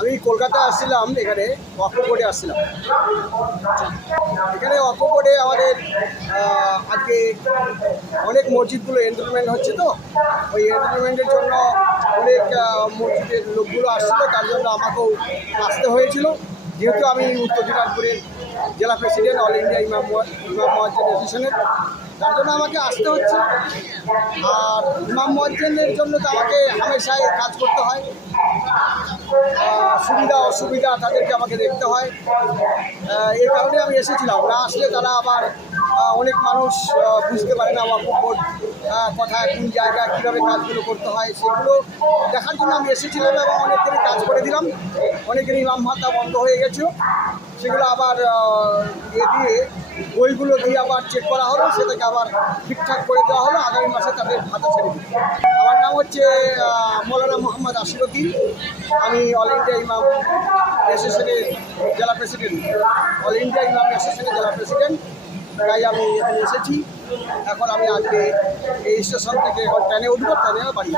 আমি কলকাতায় আসছিলাম, এখানে বোর্ডে আসছিলাম। এখানে বোর্ডে আমাদের আজকে অনেক মসজিদগুলো এন্টারটেনমেন্ট হচ্ছে তো? ওই এন্টারটেনমেন্টের জন্য অনেক মসজিদের লোকগুলো আসছিল, তার জন্য আমাকেও আসতে হয়েছিল। যেহেতু আমি উত্তর দিনাজপুরের জেলা প্রেসিডেন্ট অল ইন্ডিয়া ইমাম ইমাম মহাজ্জেন অ্যাসোসিয়েশনের তার জন্য আমাকে আসতে হচ্ছে। আর ইমাম মহাজ্জেনের জন্য তো আমাকে হামেশাই কাজ করতে হয়। সুবিধা অসুবিধা তাদেরকে আমাকে দেখতে হয়। এই কারণে আমি এসেছিলাম। না আসলে তারা আবার অনেক মানুষ বুঝতে পারে না ওয়াকফ বোর্ড কোথায়, কোন জায়গায় কীভাবে কাজগুলো করতে হয়। সেগুলো দেখার জন্য আমি এসেছিলাম এবং অনেকেরই কাজ করে দিলাম। অনেকেরই ইমাম ভাতা বন্ধ হয়ে গেছিল সেগুলো আবার ইয়ে দিয়ে বইগুলো দিয়ে আবার চেক করা হলো। সেটাকে আবার ঠিকঠাক করে দেওয়া হলো। আগামী মাসে তাদের ভাতা ছেড়ে আমার নাম হচ্ছে মৌলানা মোহাম্মদ আশিরুদ্দিন। আমি অল ইন্ডিয়া ইমাম অ্যাসোসিয়েশনের জেলা প্রেসিডেন্ট অল ইন্ডিয়া ইমাম অ্যাসোসিয়েশনের জেলা প্রেসিডেন্ট তাই আমি এখানে এসেছি। এখন আমি আজকে এই স্টেশন থেকে এখন ট্রেনে উঠবো ট্রেনে বাড়ি।